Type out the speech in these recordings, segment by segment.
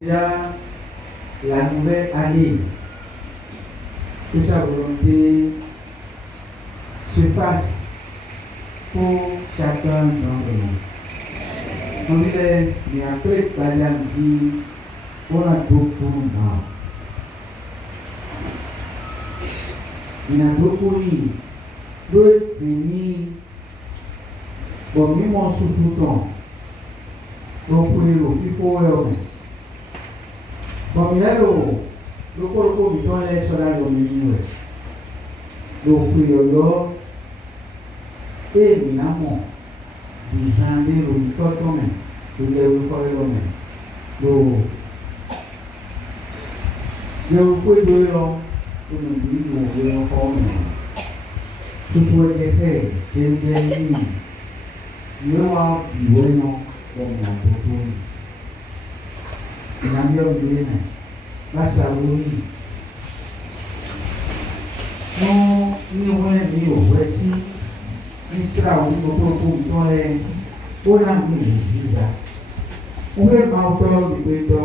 Déjà, la nouvelle année, que sa volonté se fasse pour chacun d'entre nous. On dirait, mais après, Baliam dit, on a beaucoup pour nous. Il y a beaucoup de venir pour nous, mon sous-souton, pour nous, il faut comme il a le corps du temps est sur la domination. Le priolo et éminemment disant le coton, le corps le couille de l'homme, pour nous dire le corps. Tout est fait, c'est nous avons bueno comme la photo. Namyo bilena basa wuri no ni wole mi o wesi isra o ko ko to le o na mi jiza o be ma o to bi pe to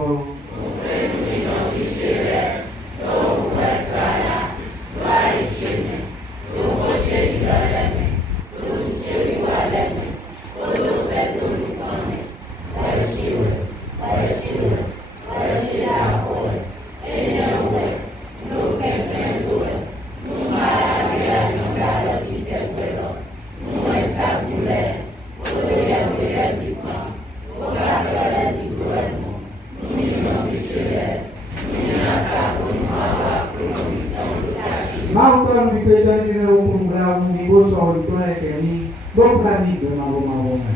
Mauton di pesan di rumah berang di bosor itu naik ini bukan di rumah-rumah.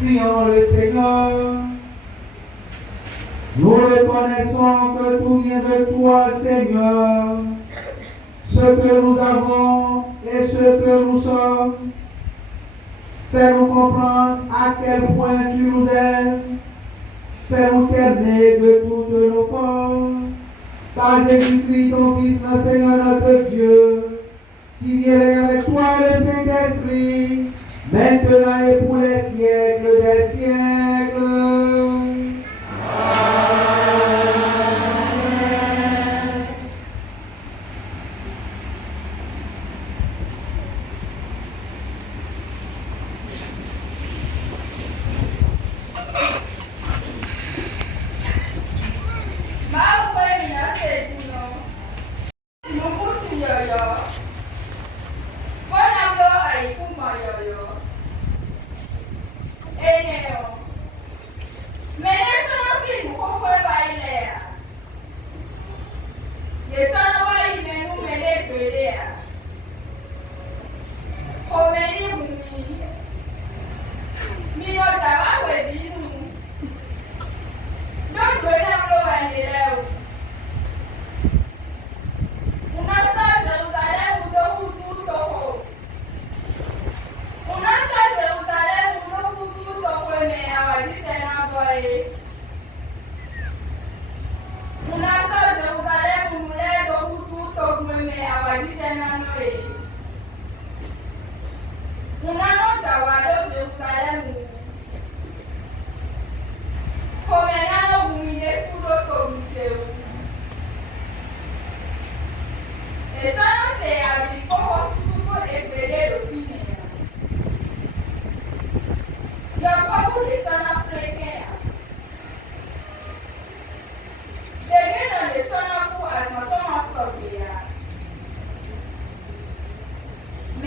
Prions le Seigneur. Nous reconnaissons que tout vient de toi, Seigneur. Ce que nous avons et ce que nous sommes. Fais-nous comprendre à quel point tu nous aimes. Fais-nous t'aimer de toutes nos forces. Par Jésus-Christ, ton Fils, notre Seigneur, notre Dieu, qui vient avec toi le Saint-Esprit, maintenant et pour les siècles des siècles.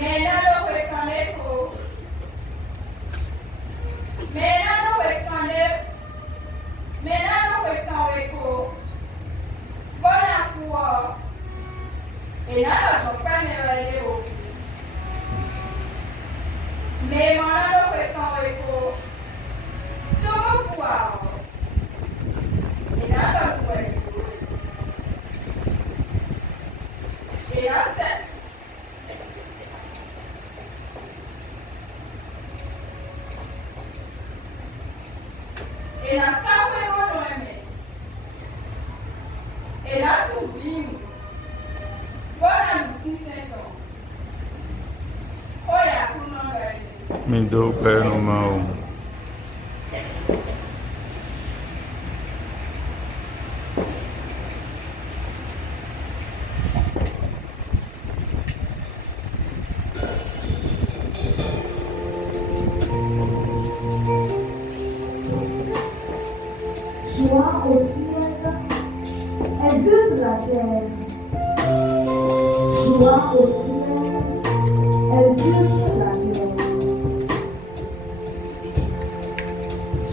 Mena lo fue con eco. Me dou pé no mal. Joie au ciel, exulte la terre. Joie au ciel, exulte la terre.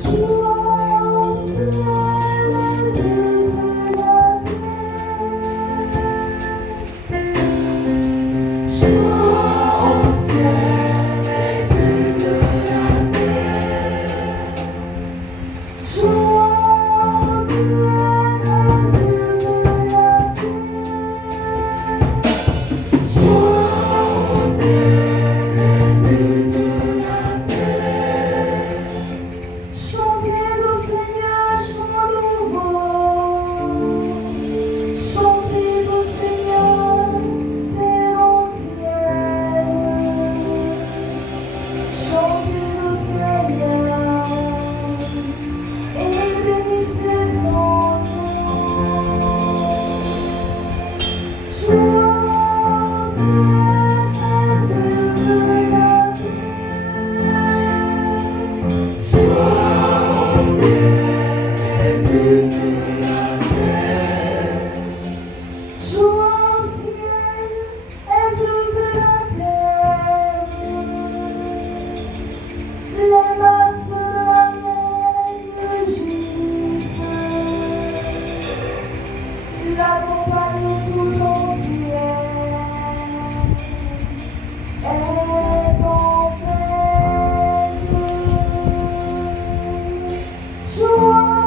Joie au ciel, exulte la terre. Joie au ciel, exulte la terre. Joie.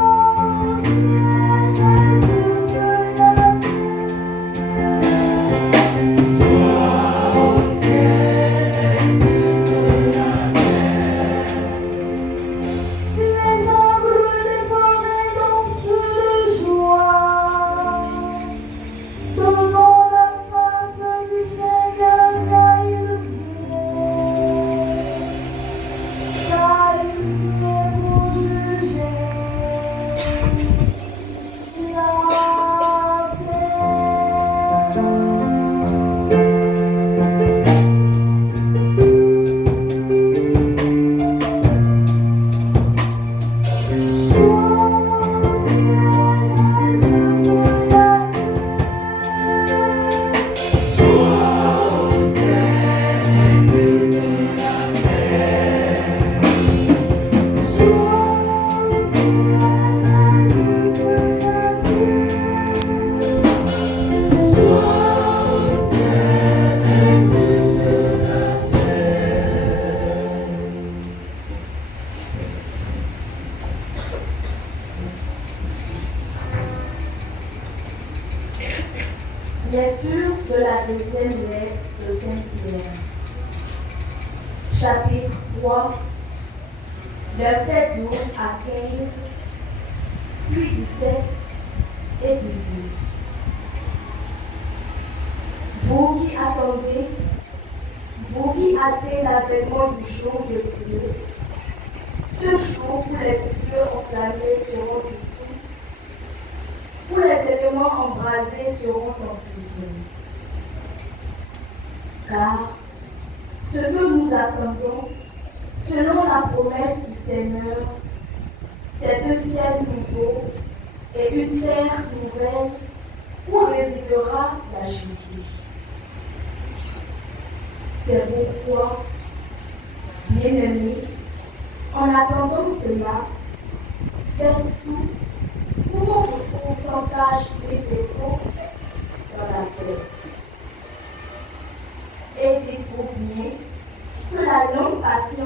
Lecture de la deuxième lettre de Saint-Pierre, chapitre 3, versets 12 à 15, puis 17 et 18. Vous qui attendez, vous qui hâtez l'avènement du jour de Dieu, ce jour où les cieux enflammés seront dissous, où les éléments embrasés seront en fusion. Car ce que nous attendons, selon la promesse du Seigneur, c'est un ciel nouveau et une terre nouvelle où résidera la justice. C'est pourquoi, bien-aimés, en attendant cela, faites tout pour notre pourcentage des défauts dans la paix.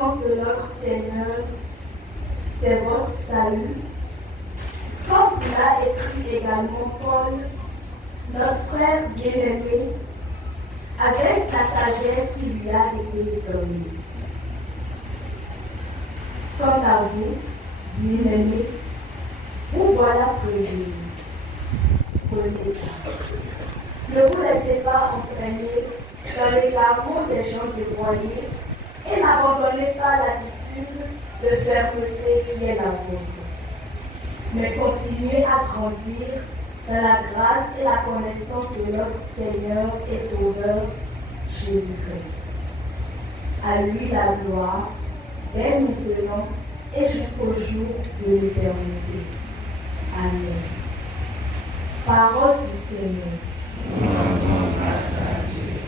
connaissance de notre Seigneur, c'est votre salut. Comme l'a écrit également Paul, notre frère bien-aimé, avec la sagesse qui lui a été donnée. Quant à vous, bien-aimés, vous voilà prévenus. Prenez garde. Ne vous laissez pas entraîner dans l'égarement des gens dévoyés et n'abandonnez pas l'attitude de fermeté qui est la vôtre. Mais continuez à grandir dans la grâce et la connaissance de notre Seigneur et Sauveur Jésus-Christ. À lui la gloire, dès maintenant et jusqu'au jour de l'éternité. Amen. Parole du Seigneur. Grâce à Dieu.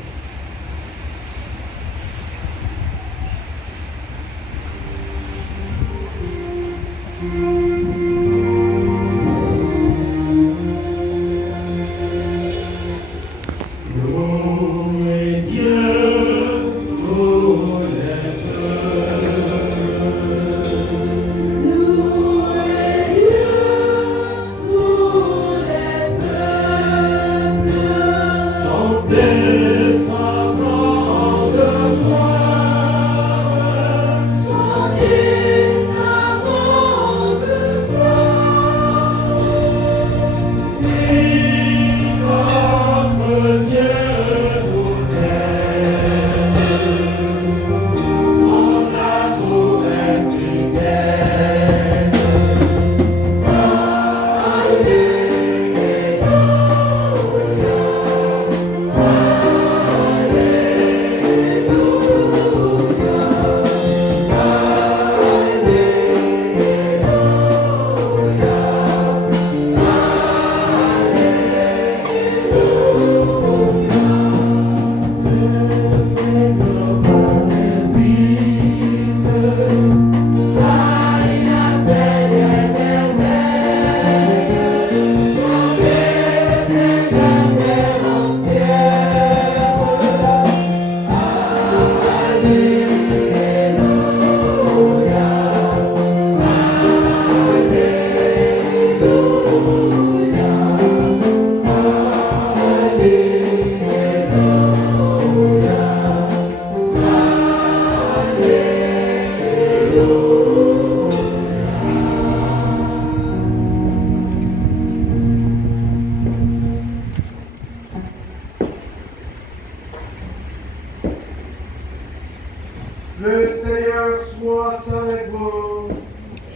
Le Seigneur soit avec vous.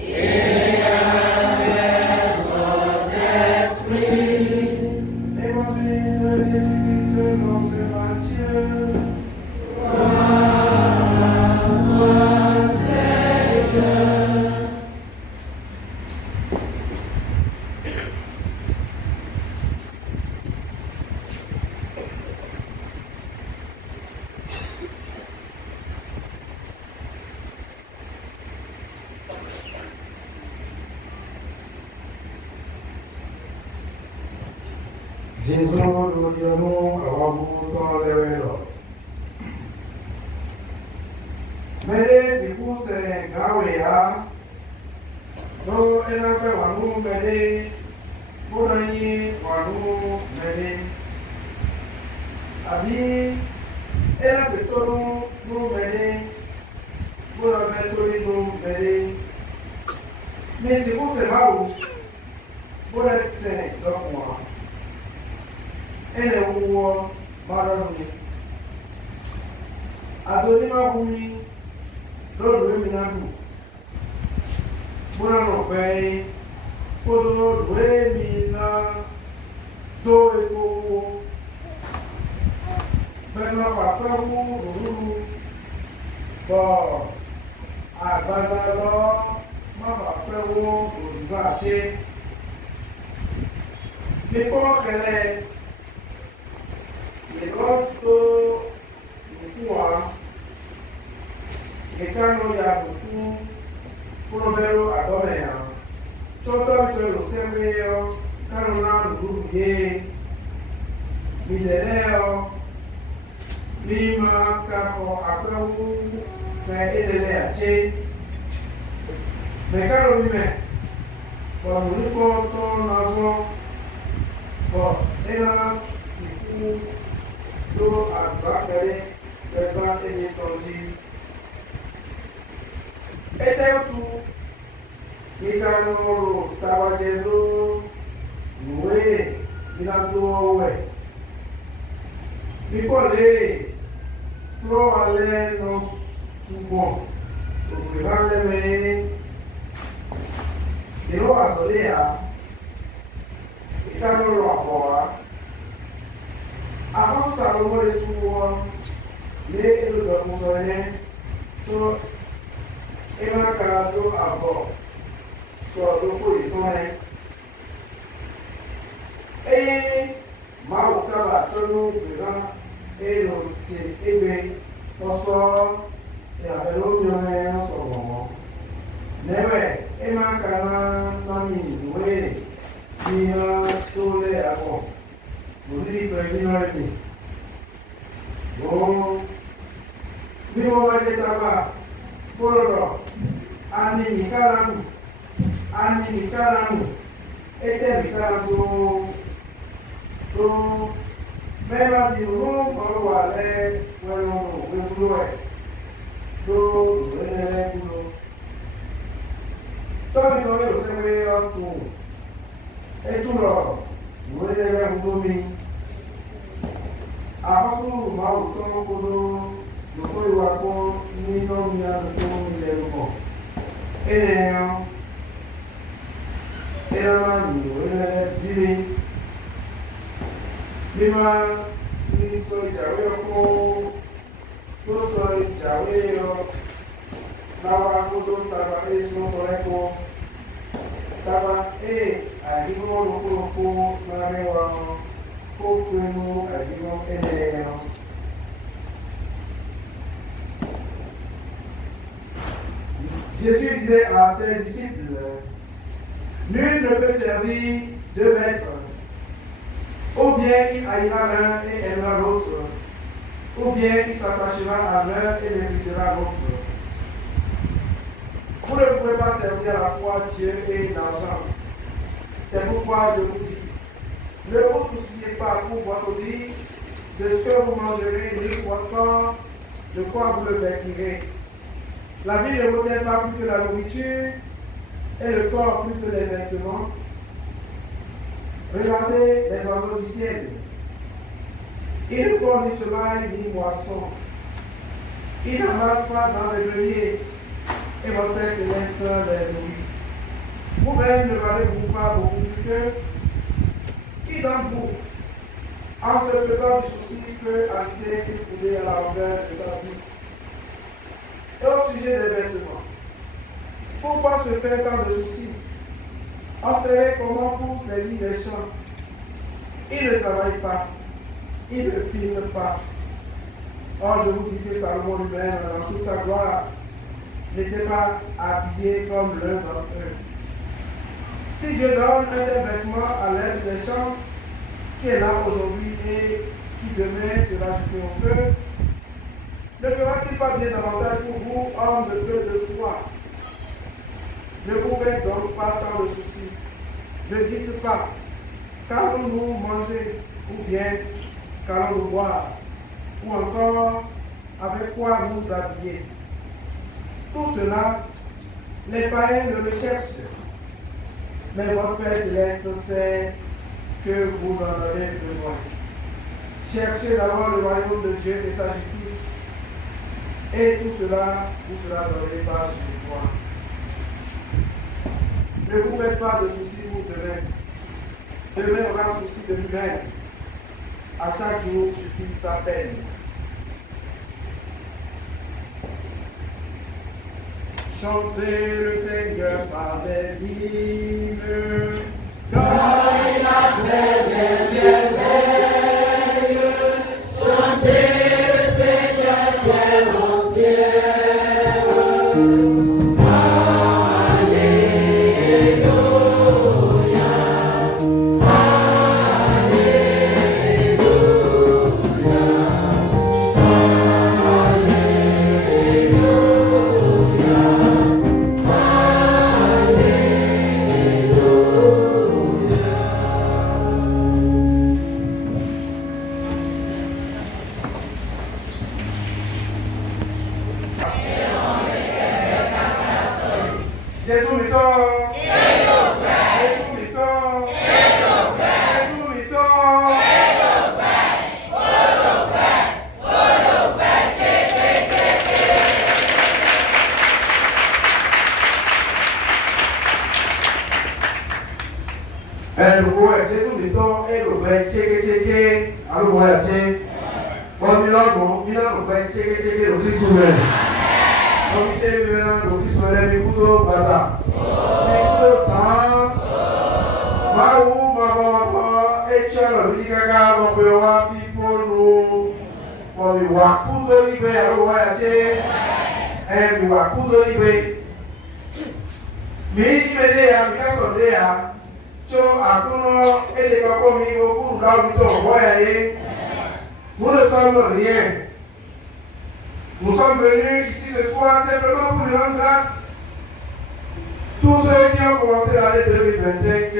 Et avec votre esprit. Évangile de Jésus-Christ selon saint Matthieu. Gloire à toi, Seigneur. Jésus nous dirons avant vous dans les vélos. Mais c'est pour ces gars-là, donc il a fait un nous mêler, pour aller un nous mêler. Abi, elle a ce tono nous mêler, pour la mettre nous mêler. Mais c'est pour ces gars-là, pour les saints, donc moi. Elle est où madame adoni ma humi lọ́dọ̀ èmi náà dùn bọ́lá náà pẹ́ kódó lọ́dọ̀ èmi náà tó epo owó bẹ́ẹ̀ náà pàpẹ́ mú òwúrú bọ̀ àgbàdà lọ má pàpẹ́ wó òrùka àti nípọ́ kẹlẹ́. Ìrọ́tò ìkú wa, ìkànnì ya bùkú kúròmẹ́rò àgọ́mẹ̀yà, tọ́tọ́ ìpẹ̀lú sẹ́mẹ́yọ, kánú náà lùdú yé, ìjẹ̀lẹ́yọ, mímọ kakọ àpẹ́wú fait aider à tirer. Mais quand on y met, bon, nous comptons avant, bon, et là, c'est pour l'eau à Zachary, présent et méthodie. Et tel tout, Nicanoro, Tabagero, Noué, Minadoé. Nicolé, Pro Alain, non, souvent, au grand levé, et l'eau à Soléa, et Canolo à Boa. Avant ça, le mot est souvent, les deux de Moussolin, tout, et ma cadeau à bord, soit le coup de ton et ma au cava, tout nous, et le ébé, pour soi, et avec l'eau, en son moment. Mais et ma cana, mamie, oui, il a tous les avant. Vous dites que vous n'avez pas. Bon, nous allons aller là-bas. Pour l'heure, Annie Mikaran, et Mikaran, même à dire non, on va aller, nous Tant que nous avons tout, et tout l'or, nous avons dominé. Avant tout, nous avons nous avons mis dans et là, nous avons dit, Lima, ministre Jawe, pour Jawe, Nawa kudo taba esu toreko taba adigo loko narewa kokunu adigo eneo. Jésus disait à ses disciples, nul ne peut servir deux maîtres. Ou bien il haïra l'un et aimera l'autre, ou bien il s'attachera à l'un et méprisera l'autre. Vous ne pouvez pas servir à la fois Dieu et l'argent. C'est pourquoi je vous dis, ne vous souciez pas pour votre vie de ce que vous mangerez, ni pour votre corps, de quoi vous le vêtirez. La vie ne vaut-elle pas plus que la nourriture et le corps plus que les vêtements? Regardez les oiseaux du ciel. Ils ne font ni semaille ni moisson. Ils n'amassent pas dans les greniers. Et votre Père Céleste les nourrit. Vous-même ne valez-vous pas beaucoup plus que qui d'entre vous, en se faisant du souci, peut ajouter une coulée à la longueur de sa vie? Et au sujet des vêtements, pourquoi se faire tant de soucis? Observez comment poussent les lits des champs. Ils ne travaillent pas, ils ne filment pas. Or, je vous dis que Salomon lui-même, dans toute sa gloire, n'était pas habillé comme l'un d'entre eux. Si Dieu donne un des vêtements à l'aide des champs, qui est là aujourd'hui et qui demain sera jeté au feu, ne fera-t-il pas bien davantage pour vous, hommes de peu de foi? Ne vous faites donc pas tant de soucis. Ne dites pas, qu'allons-nous manger, ou bien qu'allons-nous boire, ou encore avec quoi nous habiller? Tout cela, les païens ne le cherchent. Mais votre Père Céleste sait que vous en avez besoin. Cherchez d'abord le royaume de Dieu et sa justice, et tout cela vous sera donné par moi. Ne vous faites pas de soucis pour demain. Demain aura souci de lui-même. À chaque jour suffit sa peine. Chantez le Seigneur par des hymnes. Quand il a fait des merveilles, chantez le Seigneur terre entière. Alléluia, Alléluia, Alléluia. ben tcheke, alors moi, tiens. Comme il a bon, il a le ben tcheke, le Christ ouvert. Comme il est maintenant, le Christ ouvert, il couteau, bata. Il couteau sang. Maou, maman, et tu as le petit gaga, mon père, pour nous. Comme il voit couteau libé, alors moi, tiens. Et il voit couteau libé. Mais il me dit, à mi sondé, cho akuno et les papos migos pour l'auditeur, voyez. Nous ne sommes rien. Nous sommes venus ici ce soir simplement pour lui rendre grâce. Tous ceux qui ont commencé l'année 2025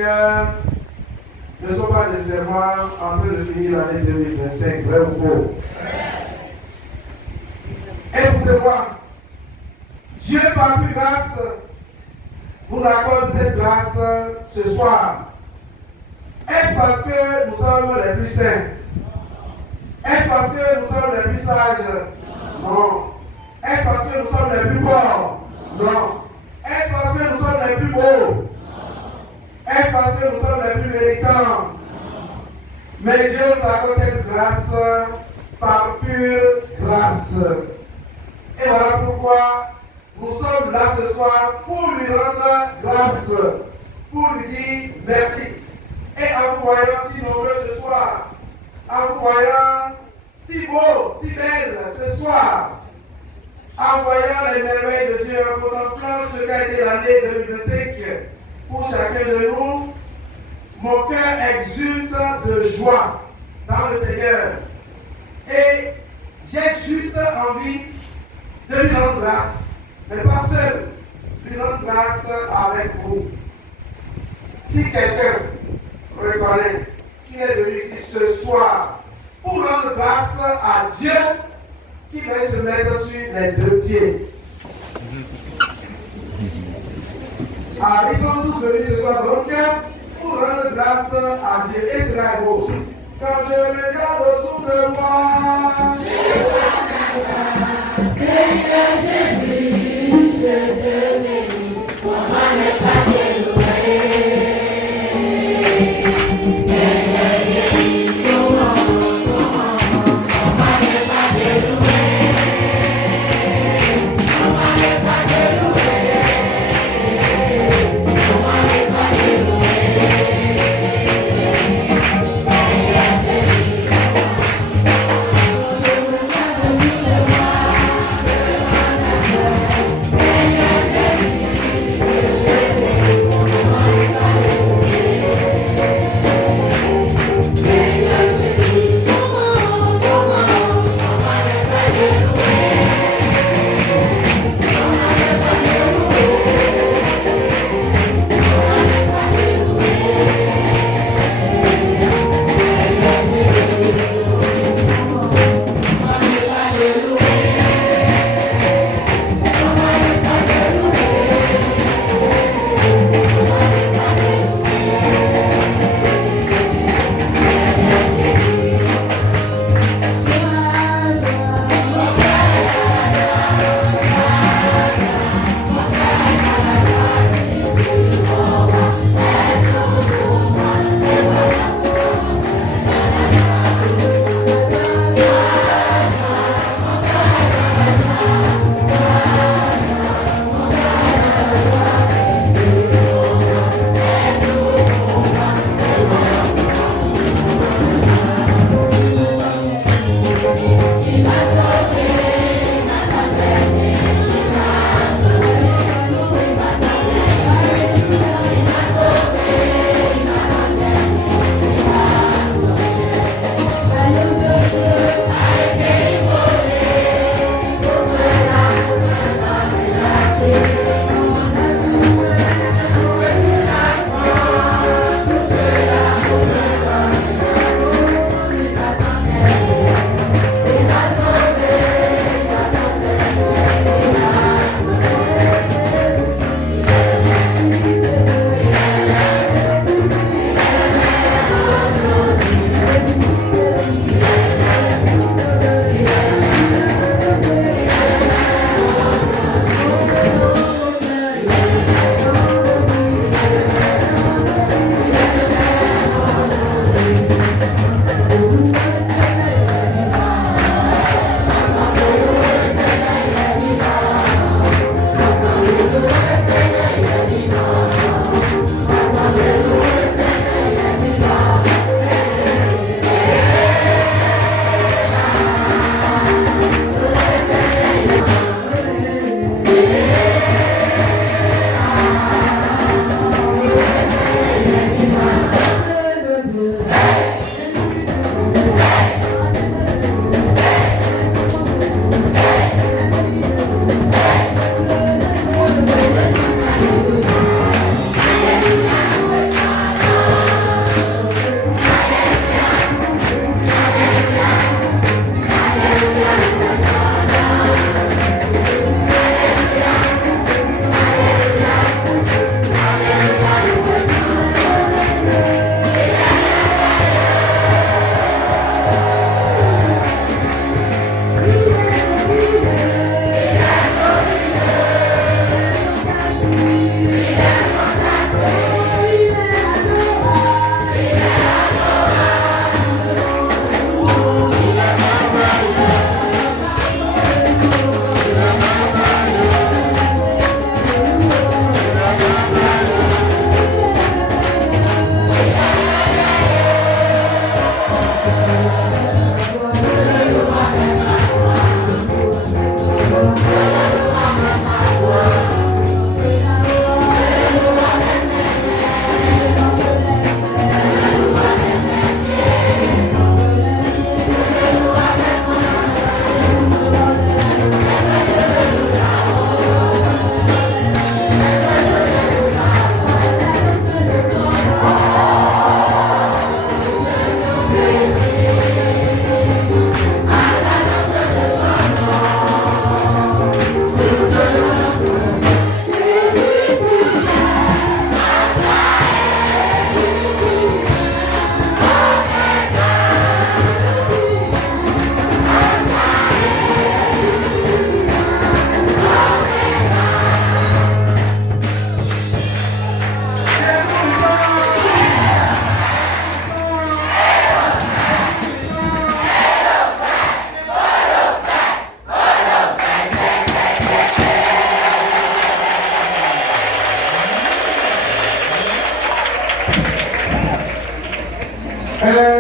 ne sont pas nécessairement en train de finir l'année 2025, vrai ou faux. Et vous savez quoi? Dieu, par plus grâce, nous accorde cette grâce ce soir. Est-ce parce que nous sommes les plus saints? Est-ce parce que nous sommes les plus sages? Non. Est-ce parce que nous sommes les plus forts? Non. Est-ce parce que nous sommes les plus beaux? Est-ce parce que nous sommes les plus méritants? Mais Dieu nous accorde cette grâce par pure grâce. Et voilà pourquoi nous sommes là ce soir pour lui rendre grâce, pour lui dire merci. Et en vous voyant si nombreux ce soir, en vous voyant si beau, si belle ce soir, en voyant les merveilles de Dieu, en contemplant ce qu'a été l'année 2025 pour chacun de nous, mon cœur exulte de joie dans le Seigneur. Et j'ai juste envie de lui rendre grâce. Mais pas seul, lui rendre grâce avec vous. Si quelqu'un reconnaît qu'il est venu ici ce soir pour rendre grâce à Dieu, qu'il va se mettre sur les deux pieds. Ah, ils sont tous venus ce soir donc pour rendre grâce à Dieu. Et cela est beau. Quand je regarde autour de moi, Seigneur Jésus, je te bénis, comment ne pas t'élouer. Seigneur Jésus, comment ne pas t'élouer. Comment ne pas t'élouer. Comment ne pas t'élouer. Seigneur Jésus,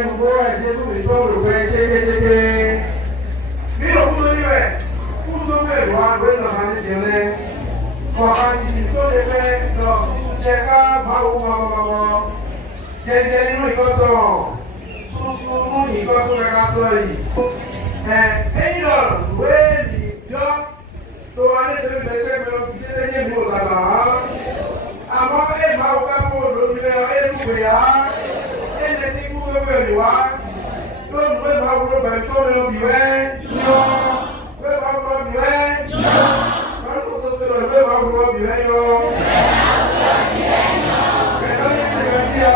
gbogbo ẹ̀jẹ̀ tó lè tọ́ òrùkọ ẹ̀ ṣékéṣéké. Bí òkú tó níbẹ̀, kú tó bẹ̀rù wá lórí nàá ní jẹun kọ̀ọ̀kan yìí tó lè fẹ́ lọ jẹ ká máa wú mọ́mọ́mọ́. Jẹjẹ nínú ìkọ́tọ̀ tuntun mú ìkọ́tọ̀ kẹ́kẹ́ sọ yìí. Ẹyin lọ wéèlì jọ tó wà ní ìdílé mẹsẹ̀ mi ò fi ṣe yé mi ò dàgbà hàn. Àmọ́ ẹ máa wọ kápò lórí ẹ ẹ lùwẹ̀ yá. Ẹ lè ti kú tó bẹ̀rẹ̀ wá. Lóògùn ẹ máa wúlò bẹ̀rẹ̀ tó mi ò bì wẹ́ yọ. Ẹ máa wúlò bì wẹ́ yọ. Lọ́dún tó tó lọ ẹ máa wúlò bì wẹ́ yọ. Ẹ̀ka ní ìṣẹ̀lẹ̀ bí yá.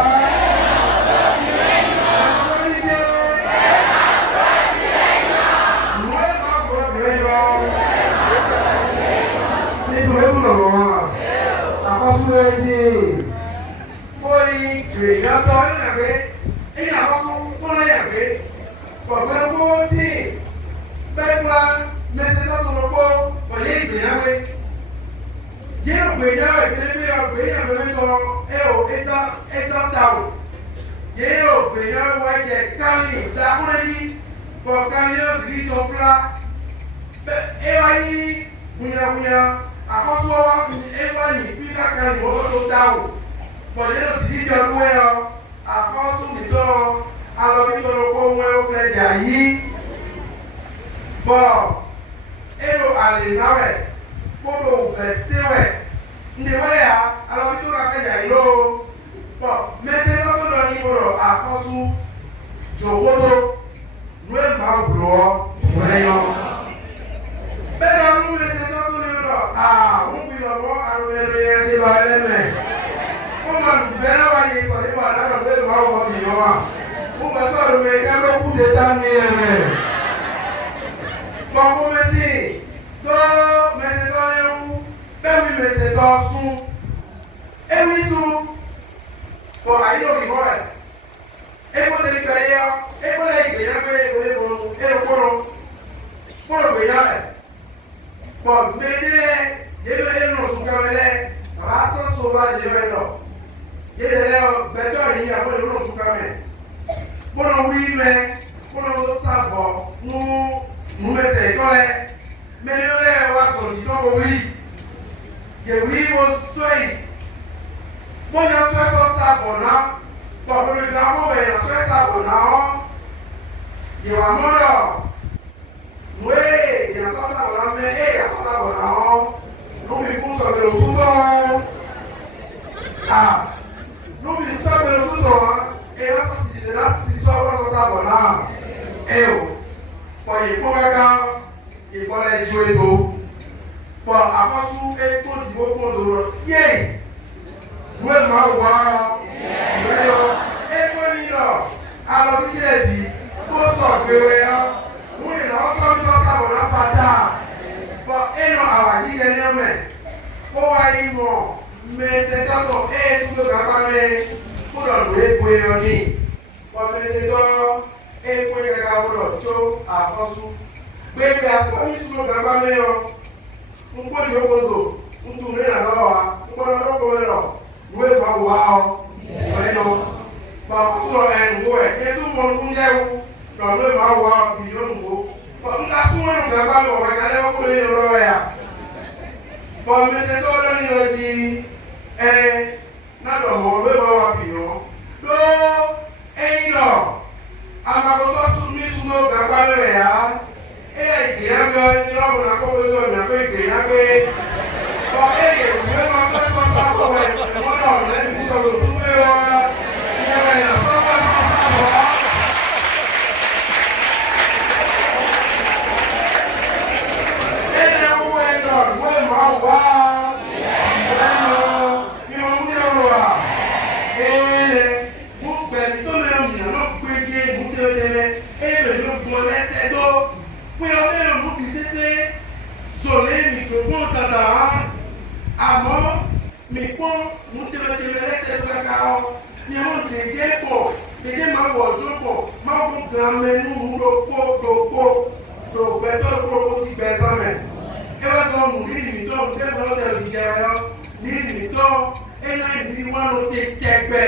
Ena ìdílé wọn ló ti tẹgbẹ́,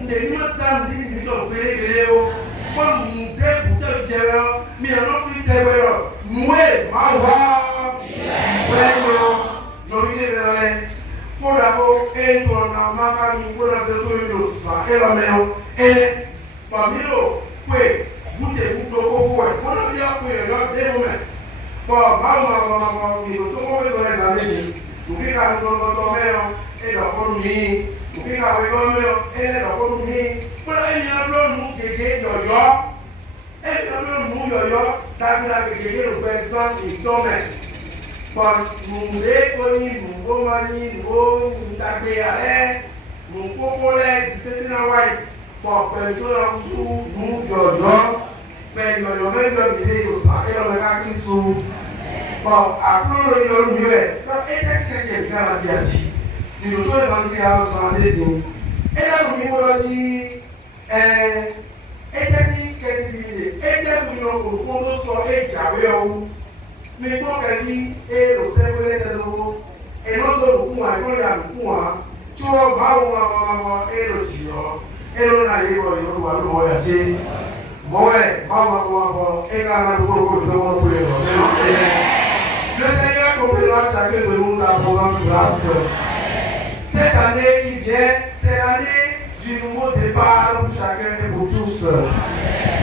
ǹdè ní wọ́n sá ní ìdílé tó gbére gbére o. pray. Vous êtes pour le pouvoir. On a bien pris des moments. Bon, maman, il faut qu'on me donne les amis. Nous qui avons notre mère et l'économie. Nous qui avons l'économie et l'économie. Pour la nous qui est yo-yo. Et nous yo-yo, d'ailleurs, le président qui tombe. Nous déconnons, nous romanions, nous tapons nous popolaires, c'est un white. Pour personne nous yo-yo. Mais nous avons même des vidéos et on a mis sous. Bon, après le mieux, et qu'est-ce que bien la vie nous devons demander à nos enfants. Et là, nous avons dit, et qu'est-ce qu'il dit? Et nous avons dit, et Javéo, mais pour qu'elle dit, et le cerveau est nouveau, et l'autre point, et le point, tu vois, maman, et le tio, et l'on a eu, on va le voyager. Moi, maman, et quand on a le le Seigneur complètera chacun de nous la abondante grâce. Cette année qui vient, c'est l'année du nouveau départ pour chacun et pour tous.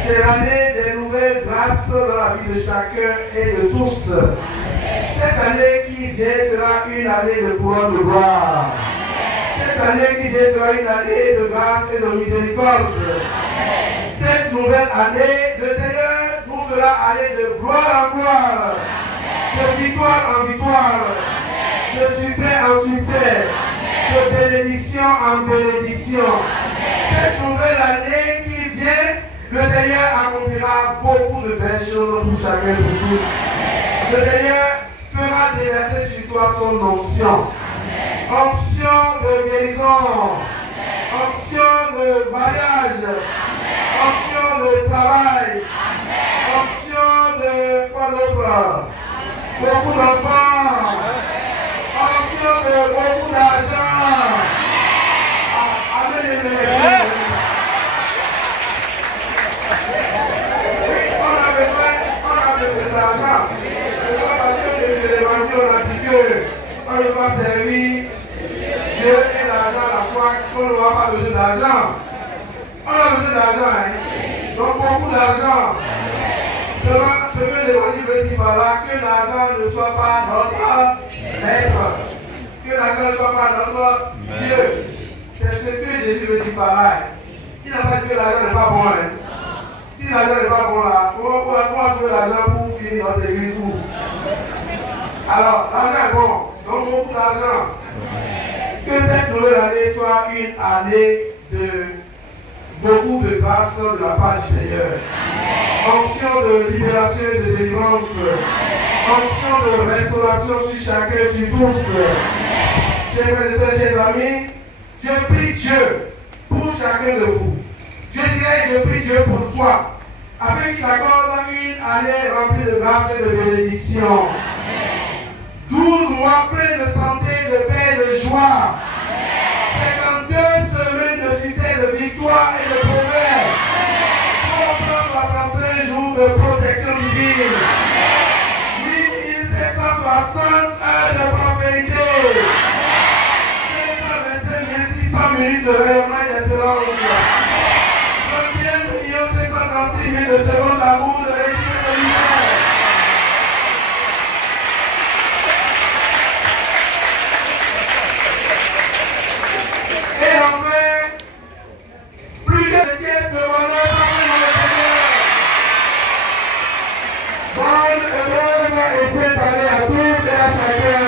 C'est l'année des nouvelles grâces dans la vie de chacun et de tous. Cette année qui vient sera une année de couronne de gloire. Cette année qui vient sera une année de grâce et de miséricorde. Cette nouvelle année, le Seigneur nous fera aller de gloire en gloire. De victoire en victoire, de succès en succès, de bénédiction en bénédiction. Cette nouvelle année qui vient, le Seigneur accomplira beaucoup de belles choses pour chacun et pour tous. Le Seigneur fera déverser sur toi son onction. Onction de guérison, onction de mariage, onction de travail, onction de quoi d'autre? Beaucoup d'enfants, onction de beaucoup d'argent. Amen. On a besoin d'argent. C'est pas parce que les éléments on a dit qu'on ne peut pas servir Dieu et l'argent à la fois qu'on n'aura pas besoin d'argent. On a besoin d'argent, donc beaucoup d'argent. Seulement, ce que l'Évangile veut dire par là, que l'argent ne soit pas notre maître, que l'argent ne soit pas notre Dieu. C'est ce que Jésus veut dire par là. Il n'a pas dit que l'argent n'est pas bon. Si l'argent n'est pas bon là, comment trouver l'argent pour finir dans l'église où? Alors, l'argent est bon, donc beaucoup d'argent. Que cette nouvelle année soit une année de beaucoup de grâce de la part du Seigneur. Onction de libération et de délivrance. Onction de restauration sur chacun, sur tous. Chers frères et sœurs, chers amis, je prie Dieu pour chacun de vous. Je dirais, je prie Dieu pour toi, afin qu'il accorde une année remplie de grâce et de bénédiction. 12 mois pleins de santé, de paix et de joie. 52 semaines de succès, de victoire et de progrès. 365 jours de protection divine. 8760 heures de prospérité. 525 600 minutes de rayonnement et d'espérance. 21 536 000 de secondes d'amour, de réussite et de lumière. Et enfin, plusieurs pièces de bonheur s'enlèvent dans le Seigneur. Bonne, heureuse et sainte année à tous et à chacun.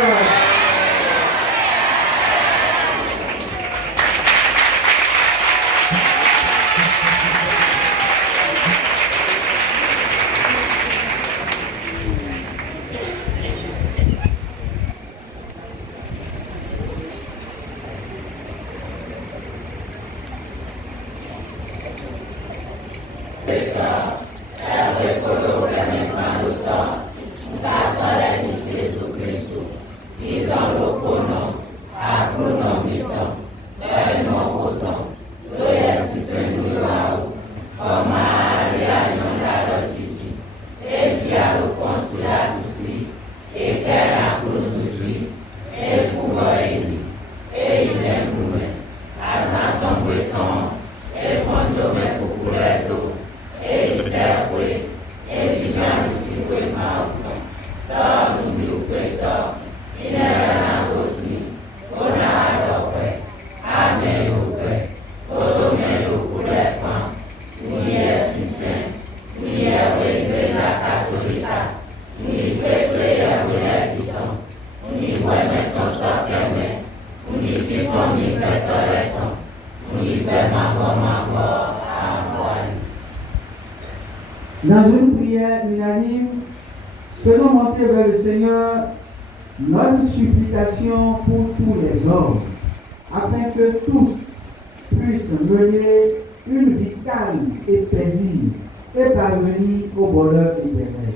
E Dans une prière unanime, faisons monter vers le Seigneur notre supplication pour tous les hommes, afin que tous puissent mener une vie calme et paisible et parvenir au bonheur éternel.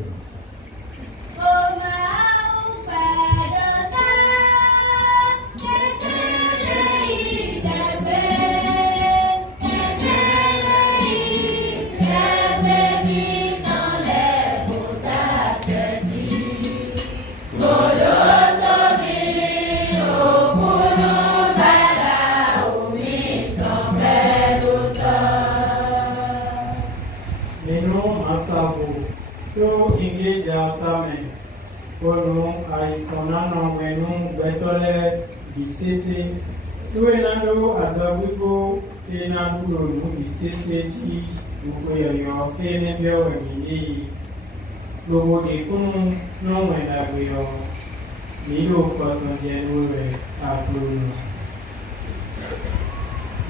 Tuenando adabugo ena bulo mu bisese ti uko yo ene bio ni lobo de kunu no wena bio ni lo ko ton je noure a Bruno.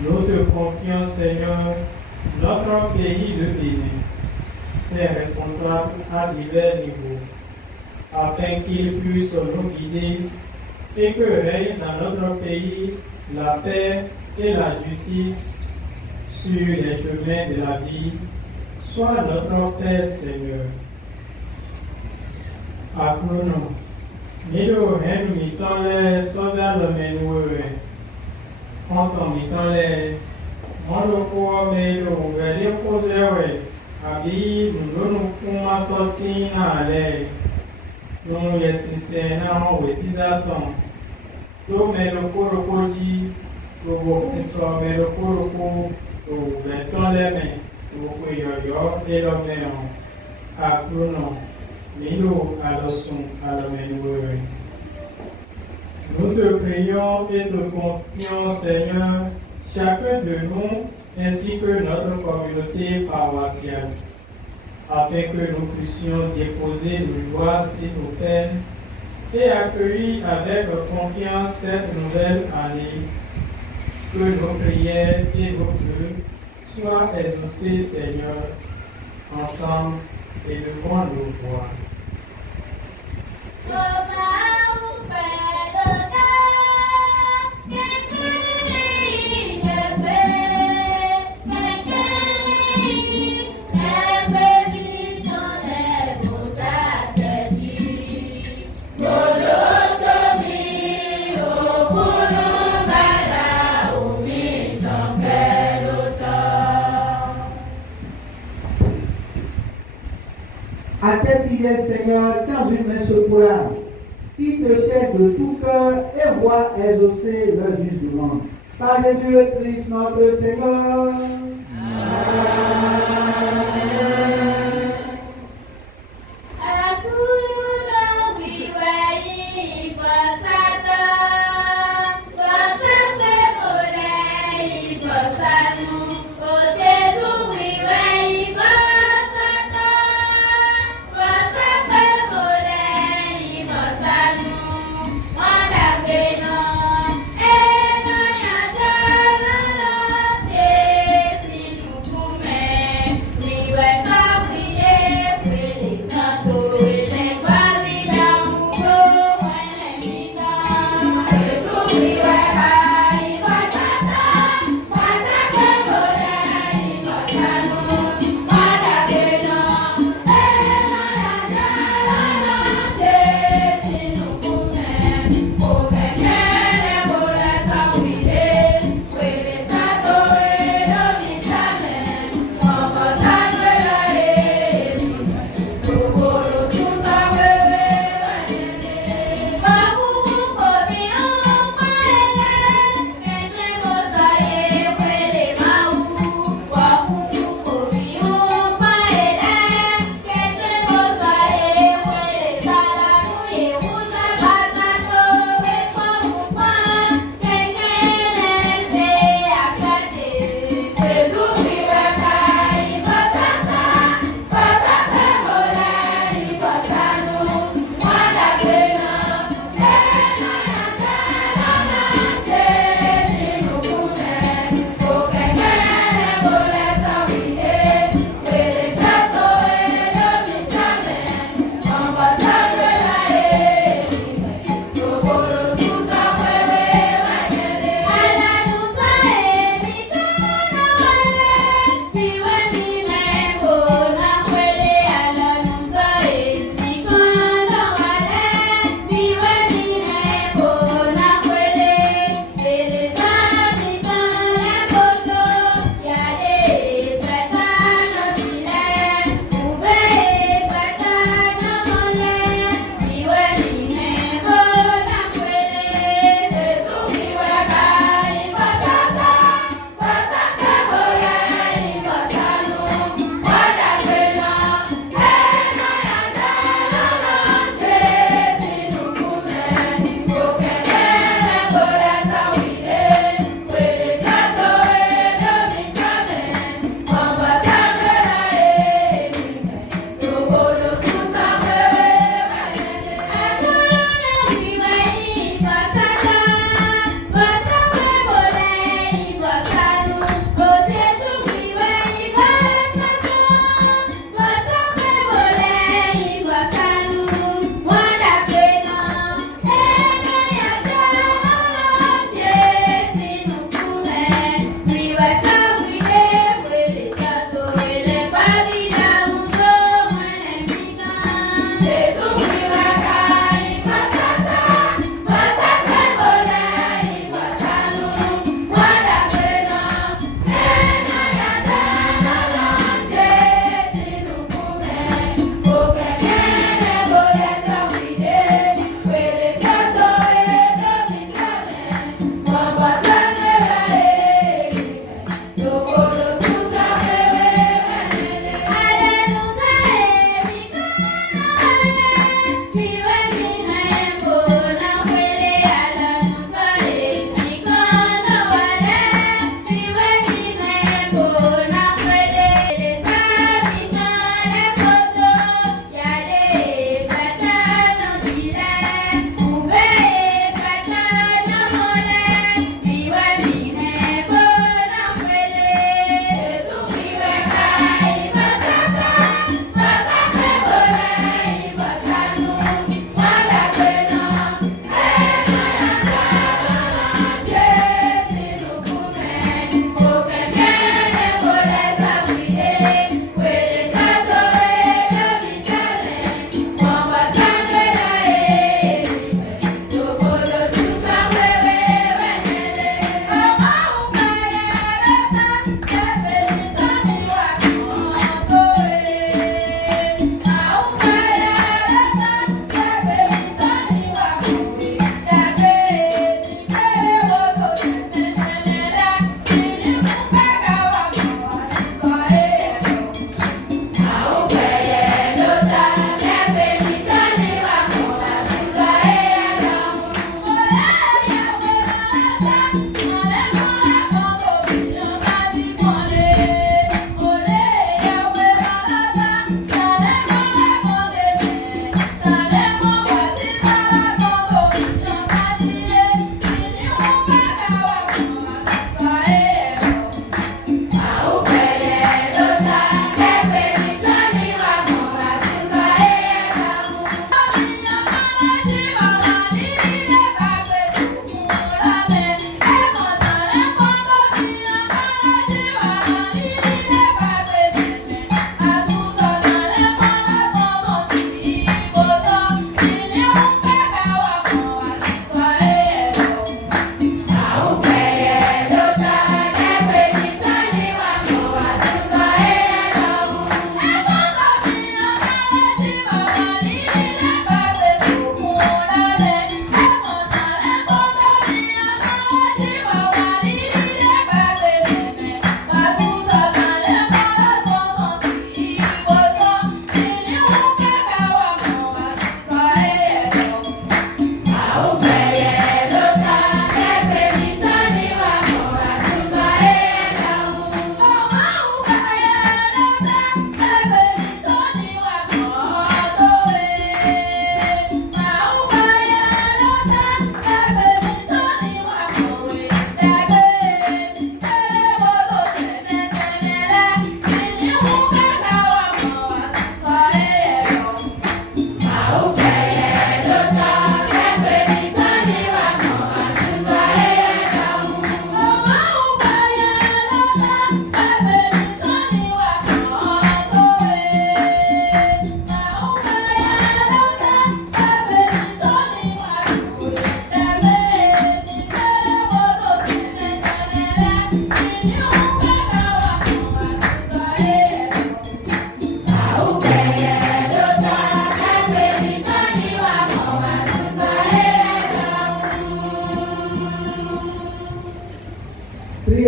Nous te confions, Seigneur, notre pays de Bénin, ses responsables à divers niveaux, afin qu'ils puissent nous guider et que règne dans notre pays la paix et la justice sur les chemins de la vie. Sois notre Père, Seigneur. Apprenons. Nous mettons les soldats de Menoué. Quand on met les monopores, mais nous allons poser. Abi, nous pouvons sortir à l'air. Nous les sincèrement aux attentes. Nous mettons le corps nous sommes le corps, nous mettons les mains, nous pouvons et le néant. Apprenons. Nous allons Nous te prions et te confions, Seigneur, chacun de nous ainsi que notre communauté paroissiale, afin que nous puissions déposer nos joies et nos peines et accueillir avec confiance cette nouvelle année, que nos prières et nos vœux soient exaucés, Seigneur, ensemble et devant nos voix. À tes fidèles, Seigneur, dans une main secourable, qui te cherchent de tout cœur et voient exaucer leur jugement. Par Jésus le Christ, notre Seigneur.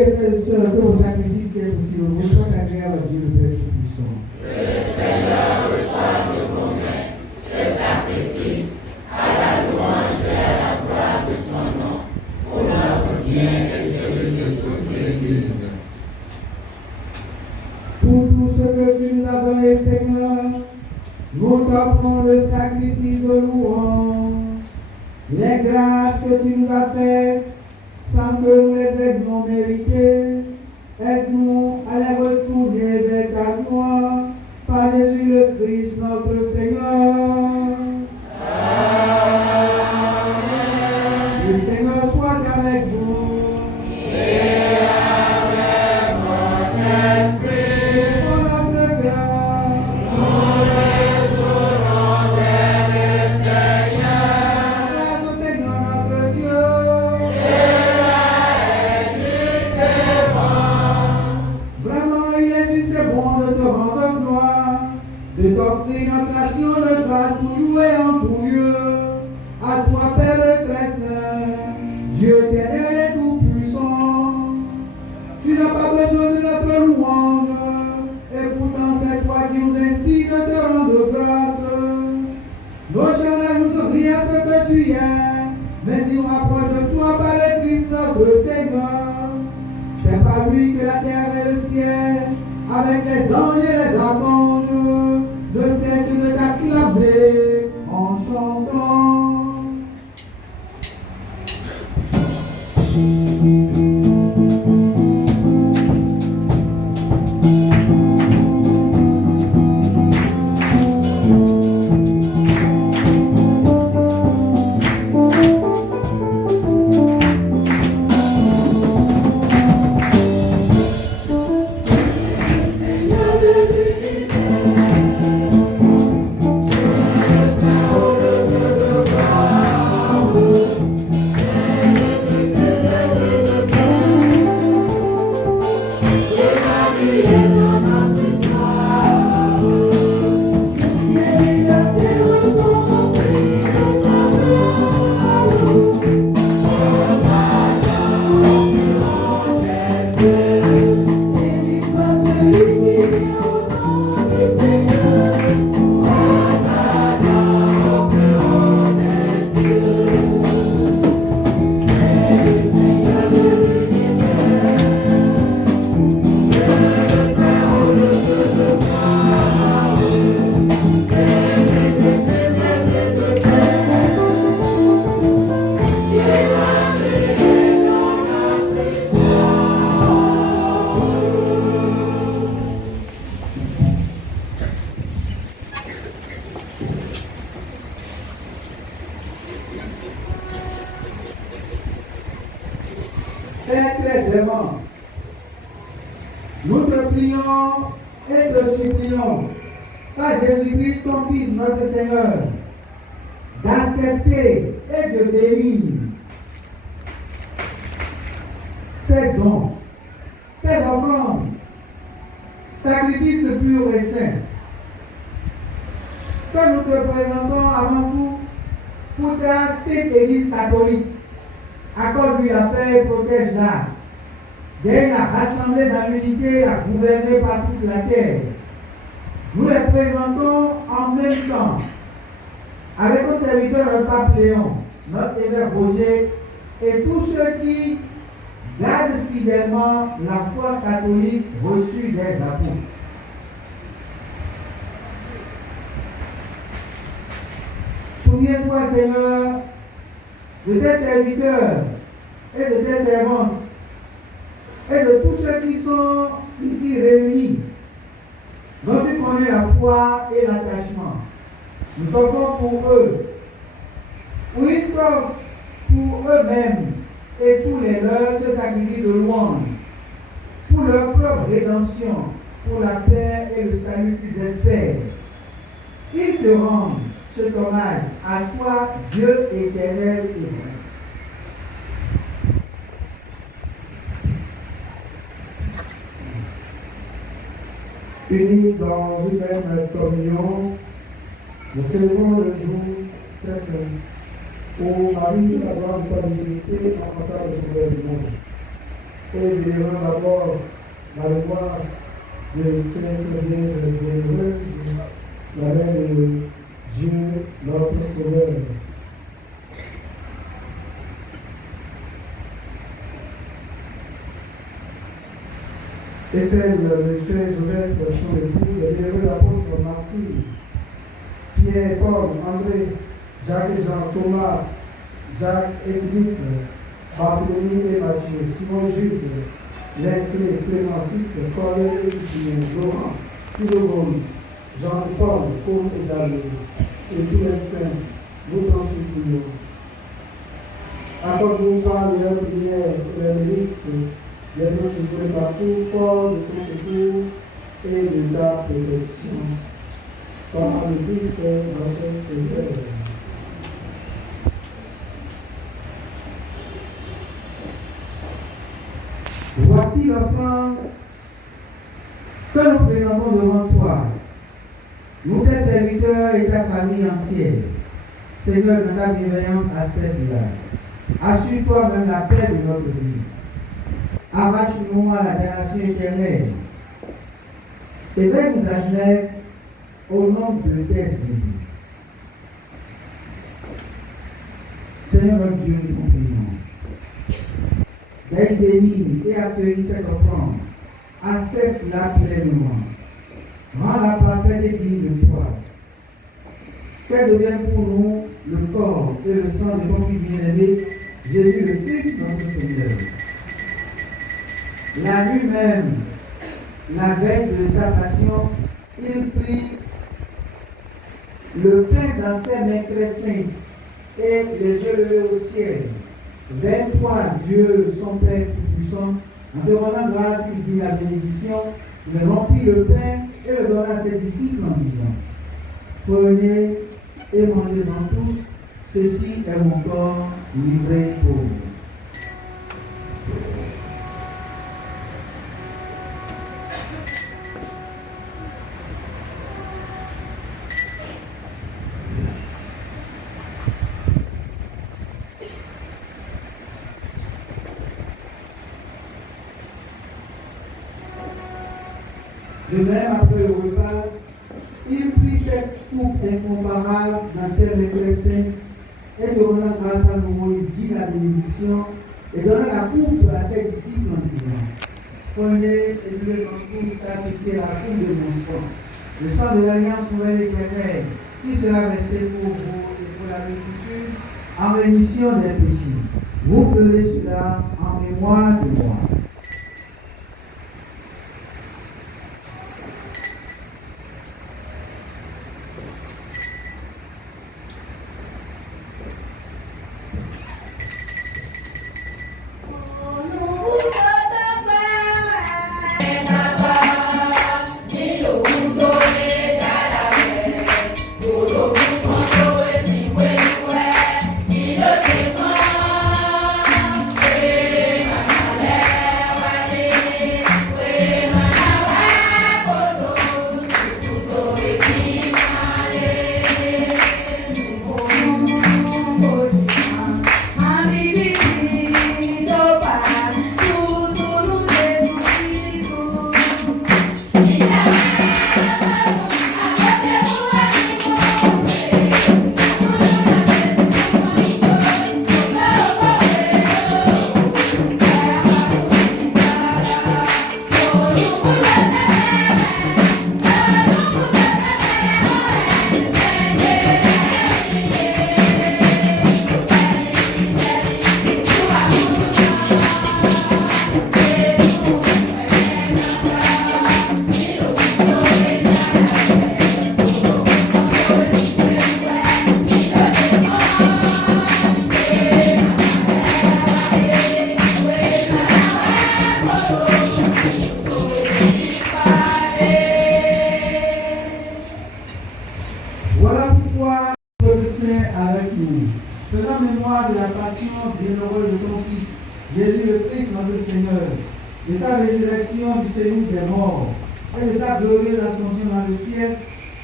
priez, frères et sœurs, que vos sacrifices qui est possible, vous soient agréables à Dieu le Père Tout-Puissant. Que le Seigneur reçoive de vos mains ce sacrifice à la louange et à la gloire de son nom, pour notre bien et celui de toute l'Église. Pour tout ce que tu nous as donné, Seigneur, nous t'offrons le sacrifice de louange. Les grâces que tu nous as faites, sans que nous les ayons méritées, aide-nous à les retourner vers ta gloire, par Jésus le Christ, notre Seigneur. Amen. Le Seigneur soit avec vous. Et avec mon esprit. Pour notre cœur. Nous retournons vers le Seigneur. Grâce au Seigneur notre Dieu. Vraiment, il est juste et bon de te rendre gloire, de t'offrir notre action de grâce pour louer en tout lieu. À toi, Père très saint, Dieu éternel et tout-puissant. Tu n'as pas besoin de notre louange, et pourtant c'est toi qui nous inspire de te rendre grâce. Nos chants n'ajoutent rien à ce que tu es, mais ils nous rapprochent de toi par le Christ notre Seigneur. C'est par lui que la terre et le ciel, avec les anges et les archanges, ne cessent de t'acclamer en chantant. Père très aimant, nous te prions et te supplions, par Jésus-Christ, ton Fils, notre Seigneur, d'accepter et de bénir ces dons, ces offrandes, sacrifices purs et saints, que nous te présentons avant tout pour ta sainte Église catholique. Accorde-lui la paix et protège-la. Viens-la rassembler dans l'unité et la gouverner par toute la terre. Nous les présentons en même temps avec nos serviteurs, notre pape Léon, notre évêque Roger et tous ceux qui gardent fidèlement la foi catholique reçue des apôtres. Souviens-toi, Seigneur, de tes serviteurs et de tes servantes et de tous ceux qui sont ici réunis, dont tu connais la foi et l'attachement. Nous t'offrons pour eux, ou ils t'offrent pour eux-mêmes et tous les leurs ce sacrifice de louange, pour leur propre rédemption, pour la paix et le salut qu'ils espèrent. Ils te rendent cet hommage à toi, Dieu éternel et vrai. Unis dans une même communion, nous célébrons le jour très saint, où Marie, la gloire de sa divinité, enfanta le Sauveur du monde. et d'élevant d'abord la mémoire de cette Vierge bienheureuse, la Mère de Dieu, notre Sauveur. Et celle de Saint Joseph, son époux, les bienheureux apôtres martyrs, Pierre, Paul, André, Jacques et Jean, Thomas, Jacques et Philippe, Barthélemy et Matthieu, Simon et Jude, Léclé, Clément, Siste, Corneille et Cyprien, Laurent, Philogone, Jean-Paul, Paul et David, et tous les saints, nous t'en supplions. Accorde-nous par leur prière et leur mérite, les notre jouer partout, fort de ton secours et de ta protection. Par le Christ, notre Seigneur. Voici l'offrande que nous présentons devant toi, nous tes serviteurs et ta famille entière. Seigneur, dans ta bienveillance, accepte-la. Assure-toi même la paix de notre vie. Arrache-nous à la damnation éternelle. Et fais nous admettre au nom de tes ennemis. Seigneur notre Dieu, nous t'en prions. Veille bénie et accueillis cette offrande. Accepte-la pleinement. Rends-la parfaite et digne de toi. Qu'elle devienne pour nous le corps et le sang de ton Fils bien-aimé, Jésus le Christ, notre Seigneur. La nuit même, la veille de sa passion, il prit le pain dans ses mains très saintes et les yeux levés au ciel. Vers toi, Dieu, son Père Tout-Puissant, en te rendant grâce, il dit la bénédiction, il remplit le pain et le donna à ses disciples en disant: Prenez et mangez-en tous, ceci est mon corps livré pour vous. De même, après le repas, il prit cette coupe incomparable dans ses mains très saintes et donnant grâce à nouveau, il dit la bénédiction et donna la coupe à ses disciples en disant: Prenez et buvez en tous, car ceci est la coupe de mon sang, le sang de l'alliance nouvelle et éternelle, qui sera versé pour vous et pour la multitude en rémission des péchés. Vous ferez cela en mémoire de moi. Jésus le Christ, notre Seigneur, de sa résurrection du séjour des morts et de sa glorieuse ascension dans le ciel,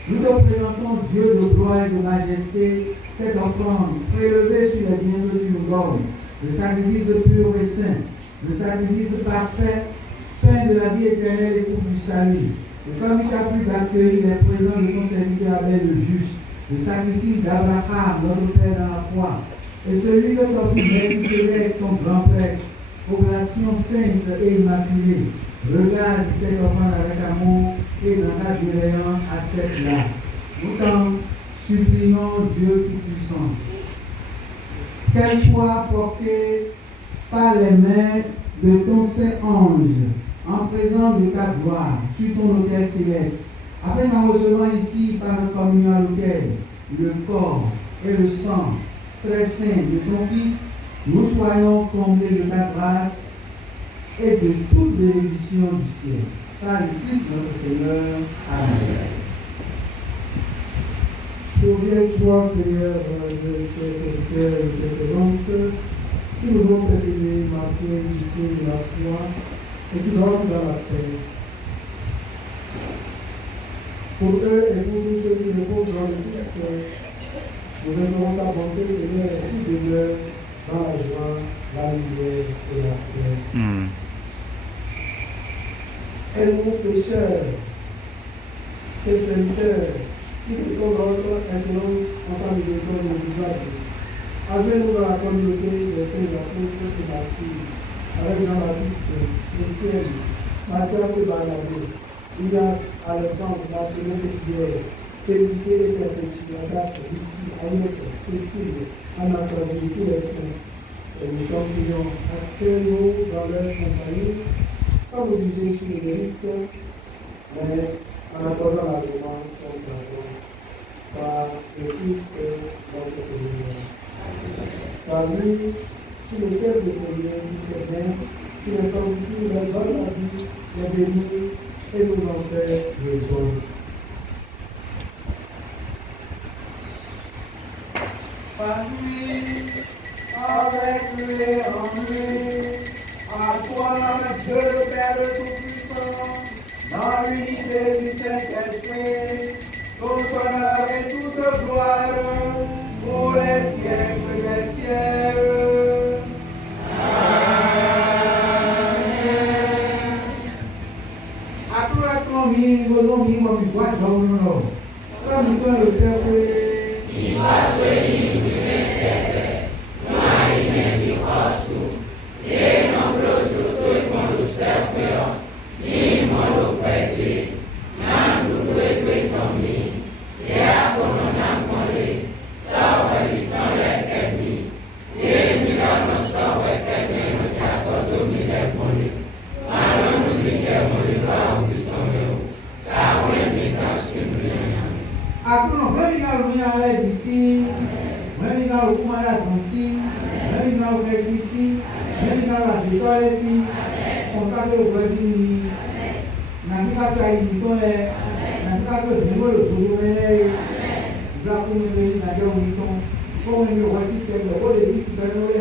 nous te présentons, Dieu de gloire et de majesté, cette offrande prélevée sur les biens que tu nous donnes, le sacrifice pur et saint, le sacrifice parfait, pain de la vie éternelle et coupe du salut. Et comme il a pu d'accueillir les présents de ton serviteur Abel le juste, le sacrifice d'Abraham, notre Père dans la croix, et celui que ton fils Melchisédek, ton grand prêtre, oblation sainte et immaculée, regarde cet enfant avec amour et dans la bienveillance accepte-la. Nous t'en supplions, Dieu Tout-Puissant. Qu'elle soit portée par les mains de ton saint ange, en présence de ta gloire, sur ton autel céleste, afin qu'en recevant ici, par notre communion à l'autel, le corps et le sang très saint de ton Fils, nous soyons comblés de ta grâce et de toute bénédiction du ciel. Par le Christ notre Seigneur. Amen. Souviens-toi, Seigneur, de tes serviteurs et de tes servantes qui nous ont précédés, marqués du signe de la foi et qui dorment dans la paix. Pour eux et pour tous ceux qui reposent dans le Christ, nous aimerons ta bonté, Seigneur, et qui demeure dans la joie, la lumière et la paix. Aide-nous, pécheurs, tes serviteurs, qui te dans notre excellence en ta miséricorde et miséricorde. Amène-nous dans la communauté des saints apôtres et martyrs, avec Jean-Baptiste, Étienne, Mathias et Barnabé, Ignace, Alexandre, Marcelin et Pierre, Félicité et Perpétue, Agathe, Lucie, Agnès, Cécile, Anastasie, tous les saints. Et nous t'en prions, accueille-nous dans leur compagnie, sans nous juger sur les mérites, mais en accordant la demande contre la gloire, par le Christ notre Seigneur. Par lui, tu ne cesses de prier, tu sais bien, tu les sanctifies, les donnes la vie, les bénis et nous en fais le bon. Par lui, avec lui, en lui, à toi, Dieu le Père Tout-Puissant, dans l'unité du Saint-Esprit, tout honneur et toute gloire, pour les siècles des siècles. Amen. Après qu'on vit, vos hommes, ils vont voir dans le nom. Comme nous le cercle, il va venir du Météo, moi il m'aime du Rossou, et non plus tout le cercle, ni mon pédé, n'en doute que comme lui, et à qu'on a collé, ça va lui dans les ennemis, et nous allons sauver quelqu'un, nous t'avons donné les bonnets, allons nous dire mon libre, nous tombons, car on est mis dans ce que Akuno mwemiga lunyala ebisi, mwemiga lukumala tonsi, mwemiga lukesisi, mwemiga lwazitolesi, onkake lukwadini, nakika twayimutole, nakika twedengolo zuyumele, blakumemeli najo muliton, komemi lwasitendo, ole bisi benole